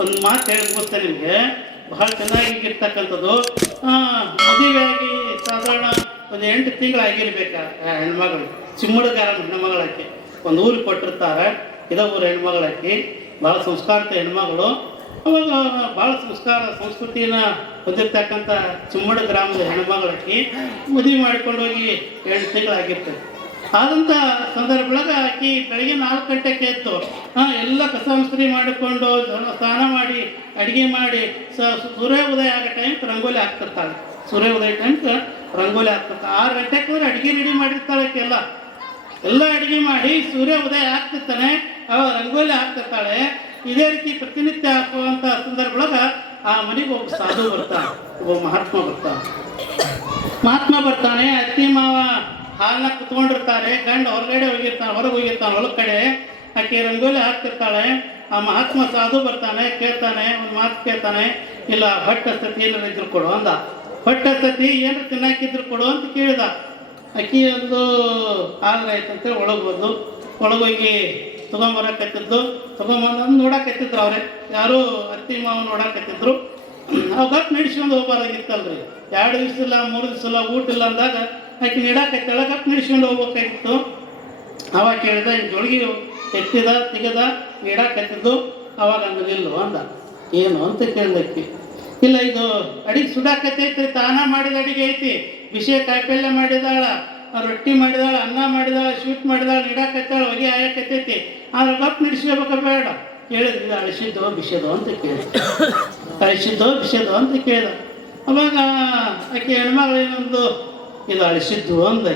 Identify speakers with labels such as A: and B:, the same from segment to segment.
A: ಒಂದು ಮಾತು ಹೇಳಿ ಮುಗಿಸ್ತೇನೆ ನಿಮಗೆ? ಬಹಳ ಚೆನ್ನಾಗಿ ಇರ್ತಕ್ಕಂಥದ್ದು ಮದುವೆಯಾಗಿ ಸಾಧಾರಣ ಒಂದು ಎಂಟು ತಿಂಗಳು ಆಗಿರ್ಬೇಕು? ಆ, ಹೆಣ್ಮಗಳು. ಚಿಮ್ಮಡಗಾರ ಹೆಣ್ಮಗಳಾಕಿ. ಒಂದು ಊರು ಕೊಟ್ಟಿರ್ತಾರೆ. ಇದೇ ಊರು ಹೆಣ್ಮಗಳಾಕಿ. ಭಾಳ ಸಂಸ್ಕಾರಿತ ಹೆಣ್ಮಗಳು. ಅವಾಗ ಭಾಳ ಸಂಸ್ಕಾರ ಸಂಸ್ಕೃತಿನ ಹೊಂದಿರ್ತಕ್ಕಂಥ ಚಿಮ್ಮಡ ಗ್ರಾಮದ ಹೆಣ್ಮಗಳಾಕಿ ಮದುವೆ ಮಾಡ್ಕೊಂಡು ಹೋಗಿ ಎಂಟು ತಿಂಗಳಾಗಿರ್ತದೆ ಆದಂಥ ಸಂದರ್ಭದಾಗ ಆಕಿ ಬೆಳಗ್ಗೆ ನಾಲ್ಕು ಗಂಟೆಗೆ ಎದ್ದು, ಹಾಂ, ಎಲ್ಲ ಕಸ ಮುಸ್ರಿ ಮಾಡಿಕೊಂಡು ಸ್ನಾನ ಮಾಡಿ, ಅಡುಗೆ ಮಾಡಿ ಸೂರ್ಯ ಉದಯ ಆಗೋ ಟೈಮ್ ರಂಗೋಲಿ ಹಾಕ್ತಿರ್ತಾಳೆ. ಸೂರ್ಯ ಉದಯ ಟೈಮ್ ರಂಗೋಲಿ ಹಾಕ್ತಿರ್ತಾಳೆ. ಆರು ಗಂಟೆಗೆ ಹೋದ್ರೆ ಅಡುಗೆ ರೆಡಿ ಮಾಡಿರ್ತಾಳೆ ಆಕೆಲ್ಲ ಎಲ್ಲ. ಅಡುಗೆ ಮಾಡಿ ಸೂರ್ಯ ಉದಯ ಹಾಕ್ತಿರ್ತಾನೆ ಅವ ರಂಗೋಲಿ ಹಾಕ್ತಿರ್ತಾಳೆ. ಇದೇ ರೀತಿ ಪ್ರತಿನಿತ್ಯ ಹಾಕುವಂಥ ಸಂದರ್ಭದೊಳಗೆ ಆ ಮನೆಗೆ ಒಬ್ಬ ಸಾಧು ಬರ್ತಾನೆ. ಒಬ್ಬ ಮಹಾತ್ಮ ಬರ್ತಾನೆ. ಮಹಾತ್ಮ ಬರ್ತಾನೆ, ಅತ್ತಿ ಮಾವ ಹಾಲ್ನ ಕುತ್ಕೊಂಡಿರ್ತಾರೆ, ಗಂಡ ಹೊರಗಡೆ ಹೋಗಿರ್ತಾನೆ, ಹೊರಗೆ ಹೋಗಿರ್ತಾನೆ, ಹೊಲದ ಕಡೆ. ಆಕೆ ರಂಗೋಲಿ ಹಾಕ್ತಿರ್ತಾಳೆ. ಆ ಮಹಾತ್ಮ ಸಾಧು ಬರ್ತಾನೆ, ಕೇಳ್ತಾನೆ, ಒಂದು ಮಾತು ಕೇಳ್ತಾನೆ, ಇಲ್ಲ ಹೊಟ್ಟೆ ಸತಿ ಏನಾರ ಇದ್ರು ಕೊಡು ಅಂದ. ಹೊಟ್ಟೆ ಸತಿ ಏನು ತಿನ್ನಾಕಿದ್ರು ಕೊಡು ಅಂತ ಕೇಳಿದ. ಅಕ್ಕಿ ಒಂದು ಆಯ್ತಂತೇಳಿ ಒಳಗೆ ಬಂದು ಒಳಗೋಗಿ ತೊಗೊಂಬರಕತ್ತಿದ್ದು. ತೊಗೊಂಬಂದು ನೋಡಕತ್ತಿದ್ರು ಅವ್ರೆ. ಯಾರು ಅತ್ತಿ ಮಾವ ನೋಡಕತ್ತಿದ್ರು. ಅವಾಗ ನಡೆಸ್ಕೊಂಡು ಹೋಗ್ಬಾರ್ದಾಗಿತ್ತಲ್ರಿ. ಎರಡು ದಿವಸ ಇಲ್ಲ, ಮೂರು ದಿವಸ ಇಲ್ಲ, ಊಟ ಇಲ್ಲ ಅಂದಾಗ ಆಕೆ ನೀಡಾಕೆ ಗಪ್ ನಡೆಸ್ಕೊಂಡು ಹೋಗ್ಬೇಕಾಗಿತ್ತು. ಅವಾಗ ಕೇಳಿದ ಜೋಳಿಗೆ ಎತ್ತಿದ, ತೆಗೆದ ನೀಡಾಕತ್ತಿದ್ದು ಅವಾಗ ಅಂದಿಲ್ಲ ಅಂದ. ಏನು? ಅಂತ ಕೇಳಿದಕ್ಕೆ. ಇಲ್ಲ, ಇದು ಅಡಿಗೆ ಸುಡಾಕತ್ತೈತಿ ತಾನ ಮಾಡಿದ ಅಡಿಗೆ ಐತಿ. ವಿಷಯ ಕಾಯಿಪಲ್ಯ ಮಾಡಿದಾಳ, ರೊಟ್ಟಿ ಮಾಡಿದಾಳ, ಅನ್ನ ಮಾಡಿದಾಳ, ಶೂಟ್ ಮಾಡಿದಾಳ ನೀಡಾಕತ್ತಾಳ ಹೊಗೆ ಆಯಕತ್ತೈತಿ ಆದ್ರೆ ಗಪ್ ನಡೆಸ್ಕೋಬೇಕ ಬೇಡ. ಕೇಳಿದ್ರಿ ಅಳಿಸಿದ್ದೋ ಬಿಷದೋ ಅಂತ ಕೇಳಿದ. ಅಳಿಸಿದ್ದೋ ಬಿಷದೋ ಅಂತ ಕೇಳಿದ. ಅವಾಗ ಆಕೆ ಹೆಣ್ಮಗಳೇನೊಂದು ಇದು ಅಳಿಸಿದ್ದು ಅಂದ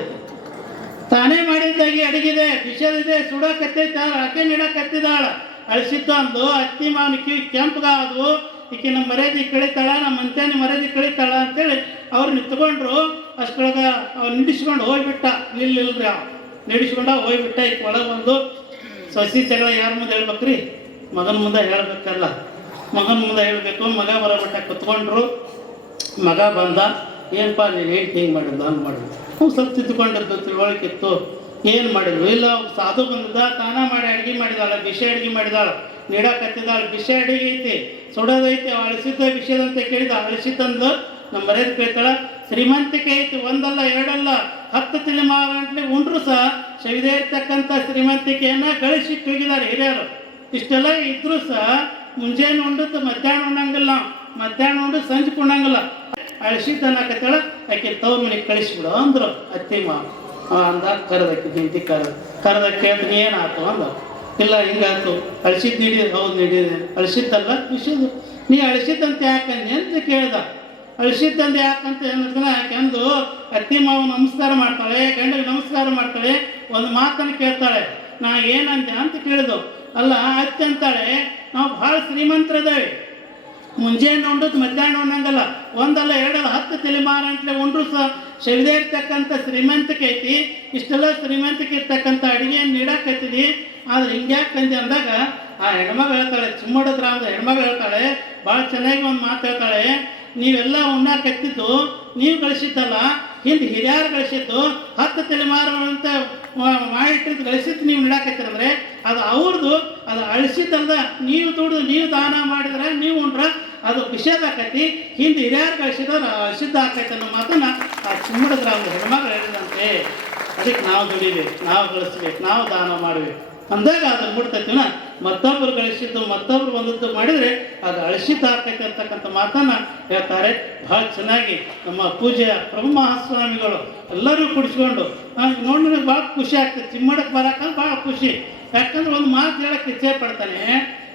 A: ತಾನೇ ಮಾಡಿದ್ದಾಗಿ ಅಡಗಿದೆ ವಿಷಯದಿದೆ ಸುಡಕತ್ತೈತೆ ಆಕೆ ನೀಡಕತ್ತಿದ್ದಾಳೆ. ಅಳಿಸಿದ್ದು ಅಂದು ಅತ್ತಿ ಮಾಮಿಕಿ ಕೆಂಪಗಾದವು ಈಕೆ ನಮ್ಮ ಮರ್ಯಾದಿ ಕಳಿತಾಳ, ನಮ್ಮ ಮಂತ್ಯಾನಿ ಮರ್ಯಾದಿ ಕಳಿತಾಳ ಅಂತೇಳಿ ಅವ್ರು ನಿಂತ್ಕೊಂಡ್ರು. ಅಷ್ಟೊಳಗೆ ಅವ್ರು ನಿಡಿಸ್ಕೊಂಡು ಹೋಗ್ಬಿಟ್ಟ. ನಿಲ್ಲಿಲ್ರಿ ಅವ ನಿಡಿಸ್ಕೊಂಡ ಹೋಗ್ಬಿಟ್ಟ ಈಗ ಒಳಗೆ ಬಂದು. ಸಸಿ ಜಗಳ ಯಾರ ಮುಂದೆ ಹೇಳ್ಬೇಕ್ರಿ? ಮಗನ ಮುಂದೆ ಹೇಳ್ಬೇಕಲ್ಲ. ಮಗನ ಮುಂದೆ ಹೇಳಬೇಕು, ಮಗ ಬರಬಿಟ್ಟ ಕುತ್ಕೊಂಡ್ರು. ಮಗ ಬಂದ. ಏನಪ್ಪ ನೀನು ಹೇಳ್ತಿ, ಹಿಂಗೆ ಮಾಡಿದ್ದು ಹಂಗೆ ಮಾಡಿದ್ರು ಅವ್ನು ಸ್ವಲ್ಪ ತಿದ್ದುಕೊಂಡಿದ್ದು ತಿಳುವಳಿಕೆ ಇತ್ತು. ಏನು ಮಾಡಿದ್ರು ಇಲ್ಲ ಸಾಧು ಬಂದದ ತಾನ ಮಾಡಿ ಅಡುಗೆ ಮಾಡಿದಾಳ, ಬಿಸಿ ಅಡುಗೆ ಮಾಡಿದಾಳ ನೀಡಕತ್ತಿದ್ದಾಳ ಬಿಸಿ ಅಡುಗೆ ಐತಿ. ಸುಡೋದೈತಿ, ಅಳಿಸಿದ್ದ ವಿಷಯದಂತ ಕೇಳಿದ ಅಳಿಸಿದ್ದಂದು ನಮ್ಮ ಮರ್ಯಾದೆ ಕೇಳ್ತಾಳ ಶ್ರೀಮಂತಿಕೆ ಐತಿ, ಒಂದಲ್ಲ, ಎರಡಲ್ಲ, ಹತ್ತು ತಲೆಮಾರು ಗಂಟ್ಲೆ ಉಂಡ್ರು ಸಹ ಶವಿದೇ ಇರ್ತಕ್ಕಂಥ ಶ್ರೀಮಂತಿಕೆಯನ್ನು ಗಳಿಸಿಟ್ಟು ಹೋಗಿದ್ದಾರೆ ಹಿರಿಯರು. ಇಷ್ಟೆಲ್ಲ ಇದ್ರೂ ಸಹ, ಮುಂಜಾನೆ ಉಂಡದ್ದು ಮಧ್ಯಾಹ್ನ ಉಣ್ಣಂಗಿಲ್ಲ ಮಧ್ಯಾಹ್ನ ಉಂಡು ಸಂಜೆ ಉಣ್ಣಂಗಿಲ್ಲ ಅಳಿಸಿದ್ದನ್ನಕತ್ತೇಳ ಆಕೆ ತವ್ರ ಮನೆಗೆ ಕಳಿಸ್ಬಿಡು ಅಂದ್ರು. ಅತ್ತಿ ಮಾವ ಆ, ಅಂದ, ಕರೆದಕ್ಕೆ ಜಿಂತಿ ಕರೆದ. ಕರೆದ ಕೇಳ್ತೀನಿ ಏನಾಯ್ತು? ಅಂದ. ಇಲ್ಲ, ಹಿಂಗಾಯ್ತು. ಅಳಿಸಿದ್ದು ನೀಡಿ ಹೌದು, ನೀಡಿದೆ. ಅಳಿಸಿದ್ದಲ್ಲ ವಿಷಯದು ನೀ ಅಳಿಸಿದ್ದಂತ ಯಾಕಂದೆ ಅಂತ ಕೇಳ್ದ? ಅಳಿಸಿದ್ದಂತ ಯಾಕಂತ ಏನಂತಾನೆ ಯಾಕೆ ಅಂದು, ಅತ್ತಿ ಮಾವ ನಮಸ್ಕಾರ ಮಾಡ್ತಾಳೆ, ಗಂಡಗೆ ನಮಸ್ಕಾರ ಮಾಡ್ತಾಳೆ, ಒಂದು ಮಾತನ್ನು ಕೇಳ್ತಾಳೆ. ನಾ ಏನಂತೆ ಅಂತ ಕೇಳಿದು ಅಲ್ಲ, ಅತ್ತೆ ಅಂತಾಳೆ, ನಾವು ಭಾಳ ಶ್ರೀಮಂತರದೇವೆ ಮುಂಜಾನೆ ಉಂಡದ್ದು ಮಧ್ಯಾಹ್ನ ಉಣ್ಣಂಗಲ್ಲ ಒಂದಲ್ಲ ಎರಡಲ್ಲ, ಹತ್ತು ತಲೆಮಾರ ಅಂತಲೇ ಉಂಡ್ರು ಸಹ ಶವಿದೆ ಇರ್ತಕ್ಕಂಥ ಶ್ರೀಮಂತಿಕೆ ಐತಿ. ಇಷ್ಟೆಲ್ಲ ಶ್ರೀಮಂತಿಕೆ ಇರ್ತಕ್ಕಂಥ ಅಡುಗೆಯನ್ನು ನೀಡಾಕತ್ತೀನಿ. ಆದ್ರೆ ಹಿಂಗ್ಯಾಕೆ ಅಂದೆ ಅಂದಾಗ, ಆ ಹೆಣ್ಮಗಳು ಹೇಳ್ತಾಳೆ ಚಿಮ್ಮಡದ್ರ ಗ್ರಾಮದ ಹೆಣ್ಮಗಳು ಹೇಳ್ತಾಳೆ ಭಾಳ ಚೆನ್ನಾಗಿ ಒಂದು ಮಾತು ಹೇಳ್ತಾಳೆ, ನೀವೆಲ್ಲ ಉಣ್ಣಾಕತ್ತಿದ್ದು ನೀವು ಗಳಿಸಿದ್ದಲ್ಲ, ಹಿಂದೆ ಹಿರಿಯರು ಗಳಿಸಿದ್ದು, ಹತ್ತು ತಲೆಮಾರು ಅಂತ ಮಾಡಿಟ್ಟಿದ್ದು ಗಳಿಸಿದ್ದು ನೀವು ನೀಡಾಕತ್ತೀರಂದ್ರೆ ಅದು ಅವ್ರದ್ದು ಅದು ಅಳಿಸಿದ್ದಲ್ದ, ನೀವು ದುಡ್ದು, ನೀವು ದಾನ ಮಾಡಿದ್ರೆ ನೀವು ಉಂಡ್ರ ಅದು ವಿಷಯದ ಆಕೈತಿ. ಹಿಂದೆ ಹಿರಿಯರು ಕಳಿಸಿದ್ರೆ ಅಸಿದ್ಧ ಆಕೈತಿ ಅನ್ನೋ ಮಾತನ್ನ ಆ ಚಿಮ್ಮಡ ಗ್ರಾಮದ ಹೆಣ್ಮಗಳು ಹೇಳಿದಂತೆ. ಅದಕ್ಕೆ ನಾವು ದುಡಿಬೇಕು, ನಾವು ಗಳಿಸ್ಬೇಕು ನಾವು ದಾನ ಮಾಡಬೇಕು. ಅಂದಾಗ ಅದನ್ನು ಬಿಡ್ತೈತಿನ ಮತ್ತೊಬ್ಬರು ಗಳಿಸಿದ್ದು ಮತ್ತೊಬ್ರು ಬಂದದ್ದು ಮಾಡಿದರೆ ಅದು ಅಳಿಸಿದ್ದ ಆಗ್ತೈತೆ ಅಂತಕ್ಕಂಥ ಮಾತನ್ನ ಹೇಳ್ತಾರೆ. ಬಹಳ ಚೆನ್ನಾಗಿ ನಮ್ಮ ಪೂಜೆಯ ಪ್ರಭು ಮಹಾಸ್ವಾಮಿಗಳು ಎಲ್ಲರೂ ಕುಡಿಸ್ಕೊಂಡು ನೋಡಿ ನನಗೆ ಭಾಳ ಖುಷಿ ಆಗ್ತದೆ. ಚಿಮ್ಮಡಕ್ಕೆ ಬರಕ್ಕ ಭಾಳ ಖುಷಿ. ಯಾಕಂದ್ರೆ ಒಂದು ಮಾತು ಹೇಳಕ್ಕೆ ಇಚ್ಛೆ ಪಡ್ತಾನೆ.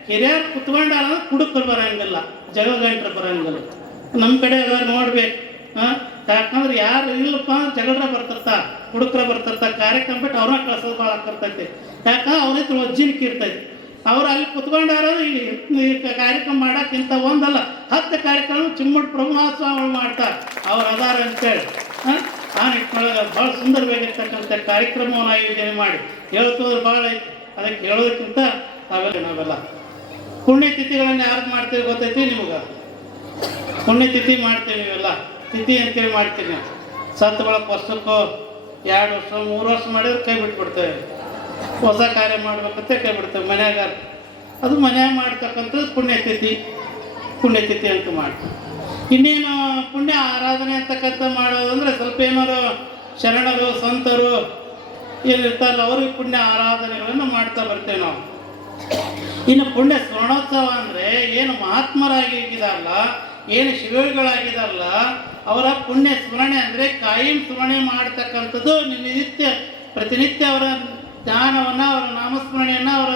A: ಹಿರಿಯರು ಕುತ್ಕೊಂಡಾರ ಕುಡುಕರು ಬರಂಗಿಲ್ಲ ಜಗಗಂಟ್ರು ಬರಂಗಿಲ್ಲ. ನಮ್ಮ ಕಡೆ ಎಲ್ಲ ನೋಡ್ಬೇಕು, ಹಾಂ? ಯಾಕಂದ್ರೆ ಯಾರು ಇಲ್ಲಪ್ಪ ಜಗಳ ಬರ್ತಿರ್ತ ಹುಡುಕ್ರ ಬರ್ತಿರ್ತ ಕಾರ್ಯಕ್ರಮ ಬಿಟ್ಟು ಅವ್ರನ್ನ ಕಳ್ಸೋದು ಭಾಳ ಆಗ್ತಿರ್ತೈತಿ ಯಾಕಂದ್ರೆ ಅವ್ರ ವಜ್ಜಿನಿಕೆ ಇರ್ತೈತಿ ಅವ್ರು ಅಲ್ಲಿ ಕುತ್ಕೊಂಡಾರ, ಈ ಕಾರ್ಯಕ್ರಮ ಮಾಡೋಕ್ಕಿಂತ ಒಂದಲ್ಲ, ಹತ್ತು ಕಾರ್ಯಕ್ರಮ ಚಿಮ್ಮಡ್ ಪ್ರಭುನಾಥಸ್ವಾಮಿಗಳು ಮಾಡ್ತಾರೆ. ಅವ್ರು ಅದಾರ ಅಂತೇಳಿ, ಹಾಂ? ಆ ನಿಟ್ಟಿನೊಳಗೆ ಭಾಳ ಸುಂದರವಾಗಿರ್ತಕ್ಕಂಥ ಕಾರ್ಯಕ್ರಮವನ್ನು ಆಯೋಜನೆ ಮಾಡಿ. ಹೇಳ್ತೋದ್ರೆ ಭಾಳ ಐತಿ. ಅದಕ್ಕೆ ಹೇಳೋದಕ್ಕಿಂತ ಅವೆಲ್ಲ ನಾವೆಲ್ಲ ಪುಣ್ಯತಿಥಿಗಳನ್ನು ಯಾರು ಮಾಡ್ತೀವಿ ಗೊತ್ತೈತಿ ನಿಮಗೆ? ಪುಣ್ಯತಿಥಿ ಮಾಡ್ತೀವಿ ನೀವೆಲ್ಲ ತಿಥಿ ಅಂತೇಳಿ ಮಾಡ್ತೀನಿ ಸತ್ತು ಬಳಕ ವರ್ಷಕ್ಕೋ ಎರಡು ವರ್ಷ, ಮೂರು ವರ್ಷ ಮಾಡಿದ್ರೆ ಕೈ ಬಿಟ್ಬಿಡ್ತೇವೆ. ಹೊಸ ಕಾರ್ಯ ಮಾಡ್ಬೇಕಂತ ಕೈ ಬಿಡ್ತೇವೆ ಮನ್ಯಾಗ. ಅದು ಮನ್ಯಾಗ ಮಾಡ್ತಕ್ಕಂಥದ್ದು ಪುಣ್ಯತಿಥಿ. ಪುಣ್ಯತಿಥಿ ಅಂತ ಮಾಡ್ತೀವಿ. ಇನ್ನೇನು ಪುಣ್ಯ ಆರಾಧನೆ ಅಂತಕ್ಕಂಥ ಮಾಡೋದಂದ್ರೆ ಸ್ವಲ್ಪ ಏನಾರು ಶರಣರು, ಸಂತರು ಏನಿರ್ತಾರಲ್ಲ, ಅವ್ರಿಗೆ ಪುಣ್ಯ ಆರಾಧನೆಗಳನ್ನು ಮಾಡ್ತಾ ಬರ್ತೇವೆ ನಾವು. ಇನ್ನು ಪುಣ್ಯ ಸ್ವರ್ಣೋತ್ಸವ ಅಂದರೆ ಏನು ಮಹಾತ್ಮರಾಗಿ ಮಹಾತ್ಮರಾಗಿದ್ದಾರಲ್ಲ, ಏನು ಶಿವಗಳಾಗಿದ್ದಾರಲ್ಲ ಅವರ ಪುಣ್ಯ ಸ್ಮರಣೆ ಅಂದರೆ ಕಾಯಂ ಸ್ಮರಣೆ ಮಾಡ್ತಕ್ಕಂಥದ್ದು ನಿತ್ಯ ಪ್ರತಿನಿತ್ಯ ಅವರ ಧ್ಯಾನವನ್ನು, ಅವರ ನಾಮಸ್ಮರಣೆಯನ್ನು ಅವರ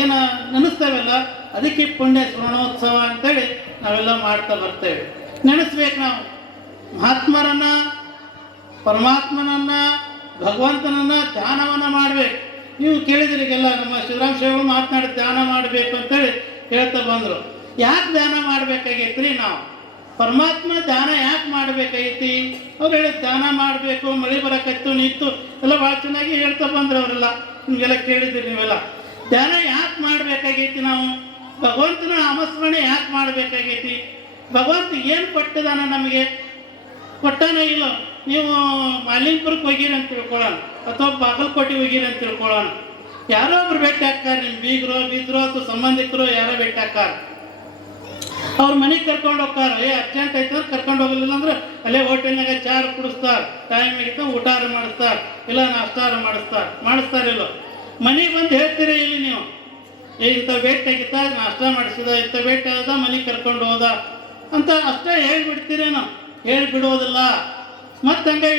A: ಏನು ನೆನೆಸ್ತೇವಲ್ಲ, ಅದಕ್ಕೆ ಪುಣ್ಯ ಸ್ಮರಣೋತ್ಸವ ಅಂತೇಳಿ ನಾವೆಲ್ಲ ಮಾಡ್ತಾ ಬರ್ತೇವೆ. ನೆನೆಸ್ಬೇಕು ನಾವು. ಮಹಾತ್ಮರನ್ನ, ಪರಮಾತ್ಮನನ್ನು, ಭಗವಂತನನ್ನ ಧ್ಯಾನವನ್ನ ಮಾಡ್ಬೇಕು. ನೀವು ತಿಳಿದ್ರಿಗೆಲ್ಲ ನಮ್ಮ ಶಿವರಾಮ್ ಶಿವಗಳು ಮಾತನಾಡಿ ಧ್ಯಾನ ಮಾಡಬೇಕು ಅಂತೇಳಿ ಹೇಳ್ತಾ ಬಂದರು. ಯಾಕೆ ಧ್ಯಾನ ಮಾಡ್ಬೇಕಾಗೈತ್ರಿ ನಾವು? ಪರಮಾತ್ಮ ಧ್ಯಾನ ಯಾಕೆ ಮಾಡಬೇಕೈತಿ ಅವ್ರು ಹೇಳಿ ಧ್ಯಾನ ಮಾಡಬೇಕು, ಮಳೆ ಬರಕತ್ತು, ನಿಂತು ಎಲ್ಲ ಭಾಳ ಚೆನ್ನಾಗಿ ಹೇಳ್ತಾ ಬಂದ್ರು ಅವರೆಲ್ಲ. ನಿಮಗೆಲ್ಲ ಕೇಳಿದ್ರಿ ನೀವೆಲ್ಲ. ಧ್ಯಾನ ಯಾಕೆ ಮಾಡಬೇಕಾಗೈತಿ ನಾವು? ಭಗವಂತನ ನಾಮಸ್ಮರಣೆ ಯಾಕೆ ಮಾಡಬೇಕಾಗೈತಿ? ಭಗವಂತ ಏನು ಕೊಟ್ಟಿದಾನ ನಮಗೆ? ಕೊಟ್ಟಾನೆ ಇಲ್ಲ? ನೀವು ಮಾಲಿಂಗ್ಪುರಕ್ಕೆ ಹೋಗಿರಿ ಅಂತ ತಿಳ್ಕೊಳ್ಳೋಣ, ಅಥವಾ ಬಾಗಲಕೋಟೆ ಹೋಗಿರಿ ಅಂತ ತಿಳ್ಕೊಳ್ಳೋಣ. ಯಾರೋ ಒಬ್ರು ಭೇಟಿ ಹಾಕ್ತಾರೆ ನಿಮ್ಮ ಬೀಗರು, ಬೀದ್ರು ಅಥವಾ ಸಂಬಂಧಿಕರು ಯಾರೋ ಭೇಟಿ ಹಾಕಾರ ಅವ್ರ ಮನೆಗೆ ಕರ್ಕೊಂಡು ಹೋಗ್ತಾರ, ಏ, ಅರ್ಜೆಂಟ್ ಅಂದ್ರೆ ಕರ್ಕೊಂಡು ಹೋಗಲಿಲ್ಲ ಅಂದ್ರೆ ಅಲ್ಲೇ ಹೋಟೆಲ್ನಾಗ ಚಾರ್ ಕುಡಿಸ್ತಾರ ಟೈಮ್ ಆಗಿತ್ತು ಊಟಾರ ಮಾಡಿಸ್ತಾರ, ಇಲ್ಲ ನಾಷ್ಟಾರ ಮಾಡಿಸ್ತಾರ ಇಲ್ಲೋ ಮನೆಗೆ ಬಂದು ಹೇಳ್ತೀರ ಇಲ್ಲಿ ನೀವು? ಏ, ಇಂಥ ಭೇಟಿ ಆಗಿತ್ತ, ನಾಷ್ಟ ಮಾಡಿಸಿದ, ಇಂಥ ಭೇಟಿ ಆದ, ಮನೆಗೆ ಕರ್ಕೊಂಡು ಹೋದ. ಅಂತ ಅಷ್ಟೇ ಹೇಳ್ಬಿಡ್ತೀರೇನೋ? ಹೇಳ್ಬಿಡೋದಿಲ್ಲ. ಮತ್ತೆ ಹಂಗೆ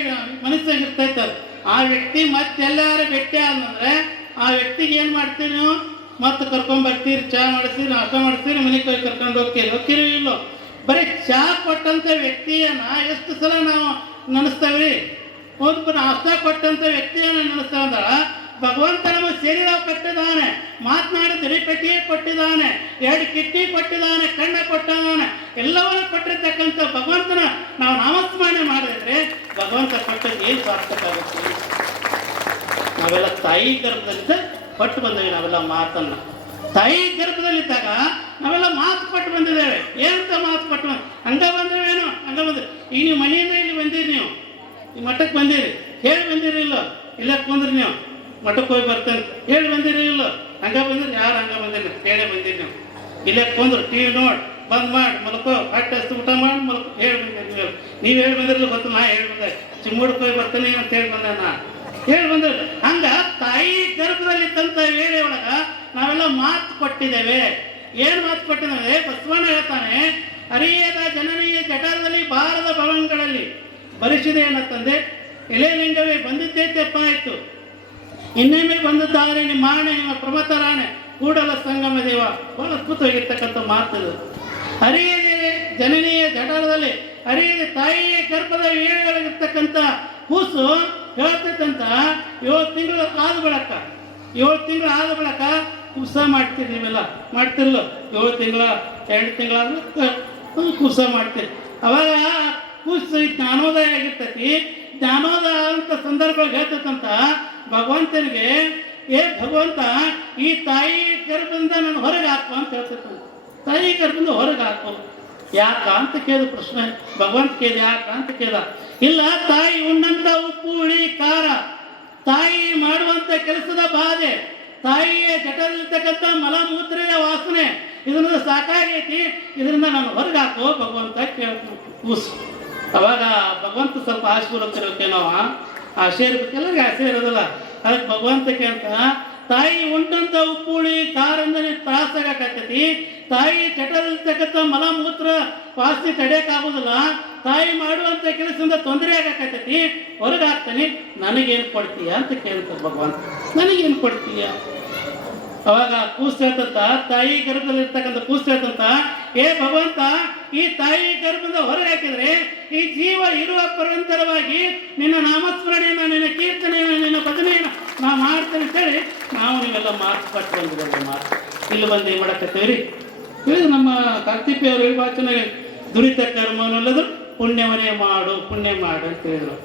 A: ಮನಸ್ಸಾಗ ಇರ್ತೈತೆ. ಆ ವ್ಯಕ್ತಿ ಮತ್ತೆಲ್ಲಾರು ಭೇಟಿ ಆದಂದ್ರೆ ಆ ವ್ಯಕ್ತಿಗೆ ಏನು ಮಾಡ್ತೀರಿ ನೀವು? ಮತ್ತೆ ಕರ್ಕೊಂಡ್ ಬರ್ತೀರಿ, ಚಾ ಮಾಡಿಸ್ತೀರಿ, ನಾಷ್ಟ ಮಾಡಿಸ್ತೀರಿ, ಮನೆಗೆ ಕೈ ಕರ್ಕೊಂಡು ಹೋಗ್ತೀರಿ. ಹೋಗ್ತೀರಿ ಇಲ್ಲೋ? ಬರೀ ಚಾ ಕೊಟ್ಟಂಥ ವ್ಯಕ್ತಿಯನ್ನ ಎಷ್ಟು ಸಲ ನಾವು ನೆನೆಸ್ತೇವ್ರಿ? ಒಂದು ನಾಷ್ಟ ಕೊಟ್ಟಂಥ ವ್ಯಕ್ತಿಯನ್ನ ನೆನೆಸ್ತೇವೆ ಅಂದ್ರ ಭಗವಂತ ನಮಗೆ ಶರೀರ ಕೊಟ್ಟಿದ್ದಾನೆ ಮಾತನಾಡಿದ ಪೆಟ್ಟಿಗೆ ಕೊಟ್ಟಿದ್ದಾನೆ, ಎರಡು ಕಿಟ್ಟಿ ಕೊಟ್ಟಿದ್ದಾನೆ, ಕಣ್ಣ ಕೊಟ್ಟಿದ್ದಾನೆ ಎಲ್ಲವನ್ನ ಕೊಟ್ಟಿರ್ತಕ್ಕಂಥ ಭಗವಂತನ ನಾವು ನಾಮಸ್ಮರಣೆ ಭಗವಂತ ಕೊಟ್ಟದ್ದು ಏನು ಸಾರ್ಥಕ ಆಗುತ್ತೆ? ನಾವೆಲ್ಲ ತಾಯಿ ಗರ್ಭದಲ್ಲಿದ್ದ ಕೊಟ್ಟು ಬಂದೇವೆ ನಾವೆಲ್ಲ ಮಾತನ್ನ. ತಾಯಿ ಗರ್ಭದಲ್ಲಿದ್ದಾಗ ನಾವೆಲ್ಲ ಮಾತು ಕೊಟ್ಟು ಬಂದಿದ್ದೇವೆ. ಏನಂತ ಮಾತು ಕೊಟ್ಟು ಬಂದ ಹಂಗ ಬಂದ್ರೇವೇನು ಹಂಗ ಬಂದ್ರೆ ಈಗ ನೀವು ಮನೆಯಿಂದ ಇಲ್ಲಿ ಬಂದಿರಿ ನೀವು. ಈ ಮಠಕ್ಕೆ ಬಂದಿರಿ. ಹೇಳಿ ಬಂದಿರಿ ಇಲ್ಲ? ಇಲ್ಲ ಬಂದ್ರಿ ನೀವು. ಮಠಕ್ಕೆ ಹೋಗಿ ಬರ್ತೇನೆ. ಹೇಳಿ ಬಂದಿರಿ ಇಲ್ಲ? ಹಂಗ ಬಂದಿರಿ ಯಾರು ಹಂಗ ಬಂದಿರಿ ಹೇಳೇ ಬಂದಿರಿ ನೀವು. ಇಲ್ಲೇ ಬಂದ್ರು ಟಿ ವಿ ನೋಡಿ. ಬಂದ್ ಮಾಡಿ, ಮಲ್ಕೋ, ಹೊಟ್ಟೆ ಹಸ್ತು ಊಟ ಮಾಡಿ, ಮಲ್ಕೋ. ಹೇಳಿ ನೀವು ಹೇಳಿ ಬಂದಿರಲ್ಲ ಗೊತ್ತು, ನಾ ಹೇಳಿ ಬಂದೆ. ಚಿಮ್ಮುಡಕ್ಕೆ ಹೋಗಿ ಬರ್ತಾನೆ ಅಂತ ಹೇಳಿ ಬಂದೆ ನಾ. ಹೇಳಿ ಬಂದ್ರೆ ಹಂಗ ತಾಯಿ ಗರ್ಭದಲ್ಲಿ ತಂತ ವೇಳೆ ಒಳಗ ನಾವೆಲ್ಲ ಮಾತು ಕೊಟ್ಟಿದ್ದೇವೆ. ಏನ್ ಮಾತು ಕೊಟ್ಟಿದ್ದೇವೆ? ಬಸವಣ್ಣ ಹೇಳ್ತಾನೆ, ಅರಿಯದ ಜನನೀಯ ಜಠರದಲ್ಲಿ ಬಾರದ ಭವನಗಳಲ್ಲಿ ಬರಿಸಿದೆ ತಂದೆ ಎಲೆ ಲಿಂಗವೇ ಬಂದಿದ್ದೇ ತೆಪ್ಪಾಯಿತು. ಇನ್ನೊಮ್ಮೆ ಬಂದಿದ್ದಾರೆ, ನಿಮ್ಮ ಆಣೆ, ನಿಮ್ಮ ಪ್ರಮತರಾಣೆ, ಕೂಡಲ ಸಂಗಮ ದೇವ. ಬಹಳ ಅದ್ಭುತವಾಗಿರ್ತಕ್ಕಂಥ ಮಾತಿದು. ಹರಿಯದೆ ಜನನೀಯ ಜಠರದಲ್ಲಿ ಹರಿಯದೆ ತಾಯಿಯ ಗರ್ಭದ ವೇಳೆಗಳಿರ್ತಕ್ಕಂಥ ಕೂಸು ಹೇಳ್ತಕ್ಕಂಥ ಏಳು ತಿಂಗಳು ಆದ ಬಳಕ, ಏಳು ತಿಂಗಳು ಆದ ಬಳಕ ಕುಸ ಮಾಡ್ತೀರಿ ನೀವೆಲ್ಲ. ಮಾಡ್ತಿರಲ್ಲ, ಏಳು ತಿಂಗಳ, ಎರಡು ತಿಂಗಳಾದ್ರೂ ಕುಸ ಮಾಡ್ತೀರಿ. ಅವಾಗ ಕೂಸು ಜ್ಞಾನೋದಯ ಆಗಿರ್ತೈತಿ. ಜ್ಞಾನೋದಯ ಅಂತ ಸಂದರ್ಭಗಳು ಹೇಳ್ತಕ್ಕಂಥ ಭಗವಂತನಿಗೆ, ಏ ಭಗವಂತ, ಈ ತಾಯಿ ಗರ್ಭದಿಂದ ನಾನು ಹೊರಗೆ ಹಾಕುವ ಅಂತ ಹೇಳ್ತಕ್ಕಂಥ. ತಾಯಿ ಗರ್ಭದಿಂದ ಹೊರಗೆ ಹಾಕು ಯಾಕ ಅಂತ ಕೇಳಿದ ಪ್ರಶ್ನೆ. ಭಗವಂತ ಕೇಳಿದ ಯಾಕ ಅಂತ ಕೇಳ. ಇಲ್ಲ, ತಾಯಿ ಉಣ್ಣಂತ ಉಪ್ಪು ಹುಳಿ ಖಾರ ತಾಯಿ ಮಾಡುವಂತ ಕೆಲಸದ ಬಾಧೆ. ತಾಯಿಯ ಜಟದಲ್ಲಿರ್ತಕ್ಕಂಥ ಮಲಮೂತ್ರದ ವಾಸನೆ. ಇದರಿಂದ ಸಾಕಾಗೈತಿ. ಇದರಿಂದ ನಾನು ಹೊರಗೆ ಹಾಕೋ, ಭಗವಂತ ಕೇಳ. ಅವಾಗ ಭಗವಂತ ಸ್ವಲ್ಪ ಇರ್ಬೇಕು ಎಲ್ಲರಿಗೆ ಆಸೆ ಇರೋದಿಲ್ಲ. ಅದಕ್ಕೆ ಭಗವಂತ ಕೇಳ್ತ ತಾಯಿ ಉಂಟಂತ ಉಪ್ಪುಳಿ ಕಾರಂದನೆ ತ್ರಾಸ ತ್ರಾಸಾಗಕತ್ತೈತಿ. ತಾಯಿ ಚಟಲ್ತಕ್ಕಂಥ ಮಲ ಮೂತ್ರ ಪಾಸ್ತಿ ತಡೆಯಕ್ಕಾಗೋದಿಲ್ಲ ತಾಯಿ ಮಾಡುವಂಥ ಕೆಲಸದಿಂದ ತೊಂದರೆ ಆಗಕತ್ತೈತಿ. ಹೊರಗಾಗ್ತಾನೆ, ನನಗೇನು ಕೊಡ್ತೀಯ? ಅಂತ ಕೇಳ್ತ ಭಗವಂತ ನನಗೇನು ಕೊಡ್ತೀಯ? ಅವಾಗ ಕೂಸ್ ಹೇಳ್ತಂತ, ತಾಯಿ ಗರ್ಭದಲ್ಲಿ ಇರ್ತಕ್ಕಂಥ ಕೂಸ್ ಹೇಳ್ತಂತ, ಏ ಭಗವಂತ, ಈ ತಾಯಿ ಗರ್ಭದ ಹೊರಗೆ ಹಾಕಿದ್ರೆ ಈ ಜೀವ ಇರುವ ಪರಂತರವಾಗಿ ನಿನ್ನ ನಾಮಸ್ಮರಣೆಯನ್ನ, ನಿನ್ನ ಕೀರ್ತನೆಯನ್ನ, ನಿನ್ನ ಭಜನೆಯನ್ನ ನಾ ಮಾಡ್ತೇನೆ. ಅಂತೇಳಿ ನಾವು ನೀವೆಲ್ಲ ಮಾತು ಬಂದು ಬಂದು ಮಾತು. ಇಲ್ಲಿ ಬಂದು ಏನು ಮಾಡಕತ್ತೇವ್ರಿ ಇದು ನಮ್ಮ ಕಾರ್ತಿಪಿ ಅವರು ಭಾಳ ದುರಿತ ಕರ್ಮನಲ್ಲದ್ರು ಪುಣ್ಯವನೇ ಮಾಡು, ಪುಣ್ಯ ಮಾಡು ಅಂತ ಹೇಳಿದ್ರು.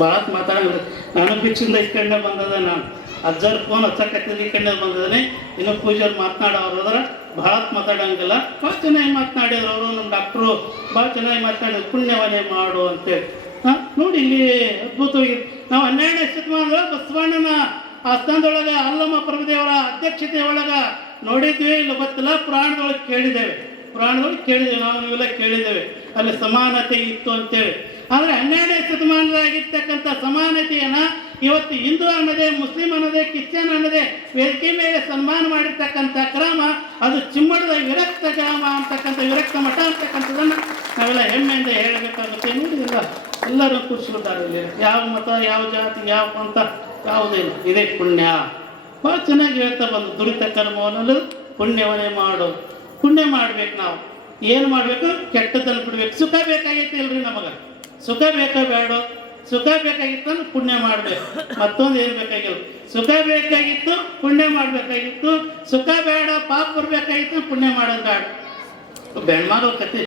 A: ಭಾಳ ಮಾತಾಡಿದ್ರು ನಾನು ಬಿಚ್ಚಿಂದ ಇಸ್ಕೊಂಡೆ ಬಂದದ ನಾನು. ಅಜ್ಜರ್ ಫೋನ್ ಹಚ್ಚಕತ್ತಿದ್ದು ಈ ಕಡೆ ಬಂದದನೆ. ಇನ್ನು ಪೂಜಾರ್ ಮಾತನಾಡೋರು ಅದರ ಭಾಳ ಮಾತಾಡಂಗಿಲ್ಲ ಭಾಳ ಚೆನ್ನಾಗಿ ಮಾತನಾಡಿದ್ರು ಅವರು, ನಮ್ಮ ಡಾಕ್ಟ್ರು ಭಾಳ ಚೆನ್ನಾಗಿ ಮಾತನಾಡಿದ್ರು. ಪುಣ್ಯವನೇ ಮಾಡು ಅಂತೇಳಿ ಹಾಂ? ನೋಡಿ ಇಲ್ಲಿ ಅದ್ಭುತವಾಗಿ ನಾವು ಹನ್ನೆರಡನೇ ಶತಮಾನ ಬಸವಣ್ಣನ ಆಸ್ಥಾನದೊಳಗೆ ಅಲ್ಲಮ್ಮ ಪ್ರಭುದೇವರ ಅಧ್ಯಕ್ಷತೆ ಒಳಗ ನೋಡಿದ್ವಿ, ಇಲ್ಲ ಗೊತ್ತಿಲ್ಲ, ಪ್ರಾಣದೊಳಗೆ ಕೇಳಿದ್ದೇವೆ. ಪ್ರಾಣದೊಳಗೆ ಕೇಳಿದ್ದೇವೆ, ನಾವು ನೀವೆಲ್ಲ ಕೇಳಿದ್ದೇವೆ. ಅಲ್ಲಿ ಸಮಾನತೆ ಇತ್ತು ಅಂತೇಳಿ. ಆದರೆ ಹನ್ನೆರಡನೇ ಶತಮಾನದಾಗಿರ್ತಕ್ಕಂಥ ಸಮಾನತೆಯನ್ನು ಇವತ್ತು ಹಿಂದೂ ಅನ್ನೋದೇ, ಮುಸ್ಲಿಂ ಅನ್ನೋದೇ, ಕ್ರಿಶ್ಚಿಯನ್ ಅನ್ನೋದೇ, ವೇದಿಕೆ ಮೇಲೆ ಸನ್ಮಾನ ಮಾಡಿರ್ತಕ್ಕಂಥ ಕ್ರಮ ಅದು ಚಿಮ್ಮಡದ ವಿರಕ್ತ ಗ್ರಾಮ ಅಂತಕ್ಕಂಥ, ವಿರಕ್ತ ಮಠ ಅಂತಕ್ಕಂಥದ್ದನ್ನು ನಾವೆಲ್ಲ ಹೆಮ್ಮೆಯಿಂದ ಹೇಳಬೇಕಾಗುತ್ತೆ ನೋಡಿದಿಲ್ಲ ಎಲ್ಲರೂ ಇಲ್ಲಿ. ಯಾವ ಮತ, ಯಾವ ಜಾತಿ, ಯಾವ ಪಂಥ? ಯಾವುದಿಲ್ಲ ಇದೇ ಪುಣ್ಯ. ಭಾಳ ಚೆನ್ನಾಗಿ ಹೇಳ್ತಾ ಬಂದು ದುರಿತ ಕರ್ಮವನ್ನು ಪುಣ್ಯವನ್ನೇ ಮಾಡು. ಪುಣ್ಯ ಮಾಡ್ಬೇಕು ನಾವು. ಏನು ಮಾಡಬೇಕು? ಕೆಟ್ಟದಲ್ಲಿ ಬಿಡ್ಬೇಕು. ಸುಖ ಬೇಕಾಗೈತೆ ಇಲ್ರಿ ನಮಗೆ. ಸುಖ ಬೇಕಾ ಬೇಡ. ಸುಖ ಬೇಕಾಗಿತ್ತು ಪುಣ್ಯ ಮಾಡಬೇಕು. ಮತ್ತೊಂದು ಏನು ಬೇಕಾಗಿಲ್ಲ. ಸುಖ ಬೇಕಾಗಿತ್ತು, ಪುಣ್ಯ ಮಾಡಬೇಕಾಗಿತ್ತು. ಸುಖ ಬೇಡ, ಪಾಪ ಬರಬೇಕಾಗಿತ್ತು ಪುಣ್ಯ ಮಾಡೋದು ಬೇಡ. ಬೆಣ್ಮಗಳು ಕತೆ.